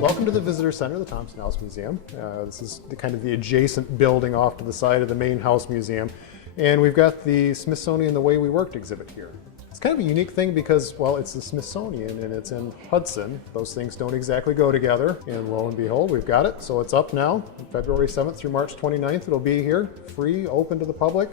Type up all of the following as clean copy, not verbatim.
Welcome to the Visitor Center of the Thompson House Museum. This is kind of the adjacent building off to the side of the main house museum. And we've got the Smithsonian The Way We Worked exhibit here. It's kind of a unique thing because, well, it's the Smithsonian and it's in Hudson. Those things don't exactly go together. And lo and behold, we've got it. So it's up now, February 7th through March 29th. It'll be here, free, open to the public.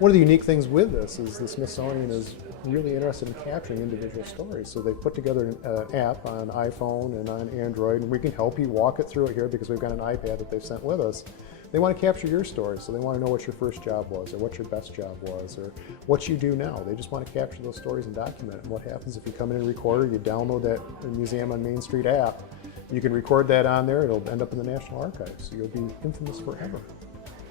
One of the unique things with this is the Smithsonian is really interested in capturing individual stories. So they've put together an app on iPhone and on Android, and we can help you walk it through it here because we've got an iPad that they've sent with us. They want to capture your story, so they want to know what your first job was, or what your best job was, or what you do now. They just want to capture those stories and document it. And what happens if you come in and record, you download that Museum on Main Street app, you can record that on there, it'll end up in the National Archives, so you'll be infamous forever.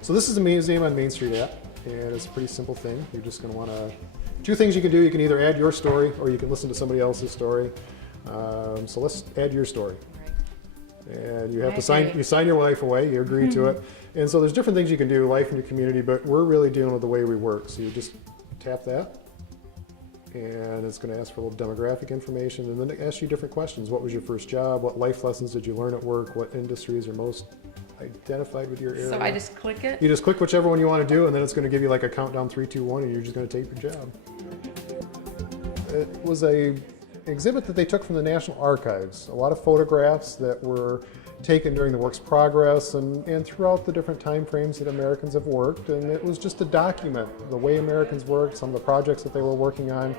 So this is the Museum on Main Street app, and it's a pretty simple thing. You're just going to want to, two things you can do, you can either add your story, or you can listen to somebody else's story. So let's add your story. And you have to sign your life away, you agree to it. And so there's different things you can do, life in your community, but we're really dealing with the way we work. So you just tap that, and it's going to ask for a little demographic information, and then it asks you different questions. What was your first job? What life lessons did you learn at work? What industries are most identified with your area? So I just click it? You just click whichever one you want to do, and then it's going to give you like a countdown 3, 2, 1, and you're just going to take your job. It was an exhibit that they took from the National Archives. A lot of photographs that were taken during the work's progress and throughout the different time frames that Americans have worked, and it was just to document the way Americans worked, some of the projects that they were working on.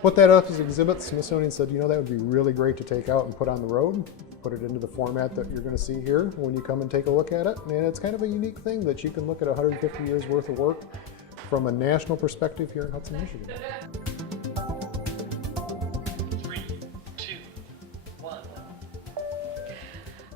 Put that up as an exhibit. The Smithsonian said, you know, that would be really great to take out and put on the road, put it into the format that you're going to see here when you come and take a look at it. And it's kind of a unique thing that you can look at 150 years worth of work from a national perspective here in Hudson, Michigan. 3, 2, 1.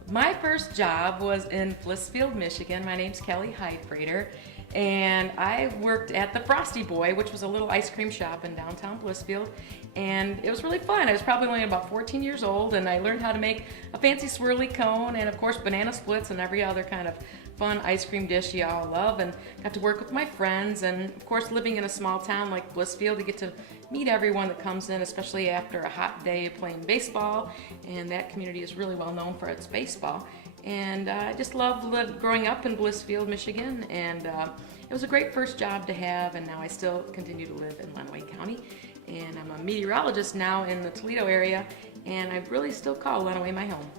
My first job was in Blissfield, Michigan. My name's Kelly Heidbreder, and I worked at the Frosty Boy, which was a little ice cream shop in downtown Blissfield, and it was really fun. I was probably only about 14 years old, and I learned how to make a fancy swirly cone and, of course, banana splits and every other kind of fun ice cream dish you all love, and got to work with my friends. And, of course, living in a small town like Blissfield, you get to meet everyone that comes in, especially after a hot day playing baseball, and that community is really well known for its baseball. And I just loved growing up in Blissfield, Michigan, and it was a great first job to have, and now I still continue to live in Lenawee County. And I'm a meteorologist now in the Toledo area, and I really still call Lenawee my home.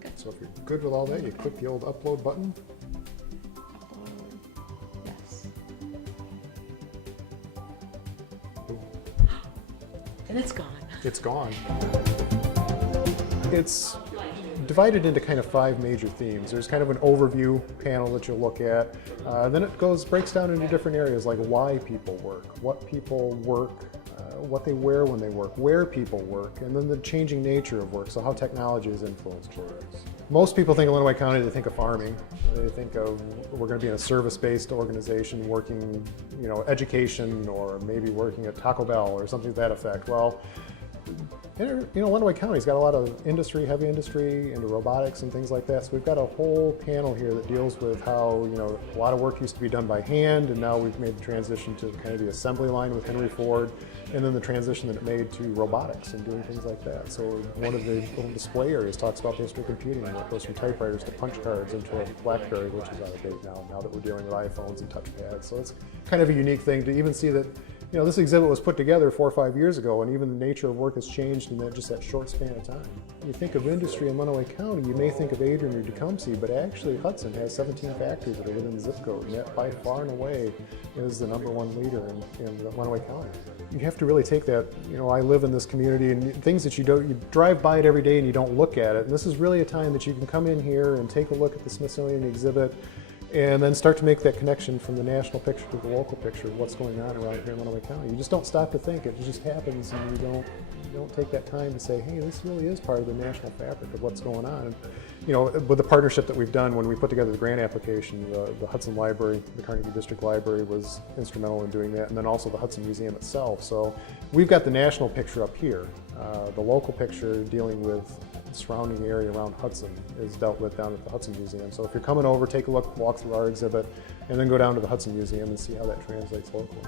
Good. So if you're good with all that, you click the old upload button. Upload. Yes. And it's gone. It's gone. It's divided into kind of 5 major themes. There's kind of an overview panel that you'll look at. Then it breaks down into different areas like why people work, what people work, what they wear when they work, where people work, and then the changing nature of work, so how technology has influenced work. Most people think of Lenawee County, they think of farming. They think of we're going to be in a service-based organization working, you know, education, or maybe working at Taco Bell or something to that effect. Well, you know, Lenawee County's got a lot of industry, heavy industry, into robotics and things like that. So we've got a whole panel here that deals with how, you know, a lot of work used to be done by hand, and now we've made the transition to kind of the assembly line with Henry Ford, and then the transition that it made to robotics and doing things like that. So one of the little display areas talks about the history of computing, and what goes from typewriters to punch cards into a BlackBerry, which is out of date now that we're dealing with iPhones and touchpads. So it's kind of a unique thing to even see that, you know, this exhibit was put together 4 or 5 years ago, and even the nature of work has changed in just that short span of time. You think of industry in Lenawee County, you may think of Adrian or Tecumseh, but actually Hudson has 17 factories that are within the zip code, and that by far and away is the #1 leader in Lenawee County. You have to really take that, you know, I live in this community, and things that you drive by it every day and you don't look at it, and this is really a time that you can come in here and take a look at the Smithsonian exhibit, and then start to make that connection from the national picture to the local picture of what's going on around here in Lenawee County. You just don't stop to think, it just happens, and you don't take that time to say, hey, this really is part of the national fabric of what's going on. And, you know, with the partnership that we've done when we put together the grant application, the Hudson Library, the Carnegie District Library was instrumental in doing that, and then also the Hudson Museum itself. So we've got the national picture up here. The local picture dealing with the surrounding area around Hudson is dealt with down at the Hudson Museum. So if you're coming over, take a look, walk through our exhibit, and then go down to the Hudson Museum and see how that translates locally.